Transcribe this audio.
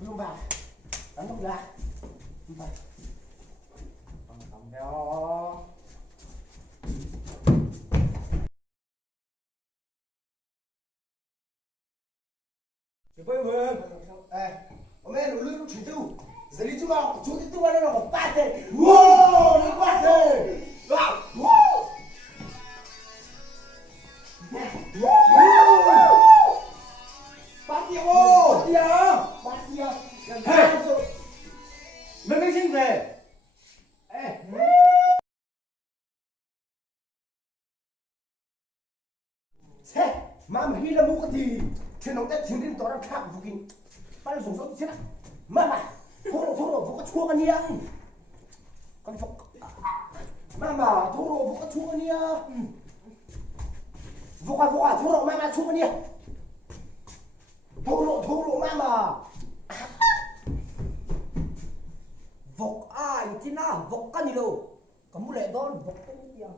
Belum Pak. Tangkap enggak? Empat. Tangkap Chị quay về. Ông em lùi lúc chuyển tu. Giờ đi chú vào, chú đi tu vào đây là một bát thế. Wow, nó bát thế. Wow. Bát tiêu ô. Bát tiêu. Bát tiêu. Hey. Mình mới xin về. 새! 마음 힐러 먹었지. 저놈들 지금 너랑 차 부긴. 빨리 송송 지나. 마마. 도로 뭐가 추억이야? 깜짝. 마마 도로 뭐가 추억이야? 뭐가 도로 마마 추억이야? 도로 마마. Vok ai chứ na vok kan đi đâu? Kamu lại đón vok kan đi à?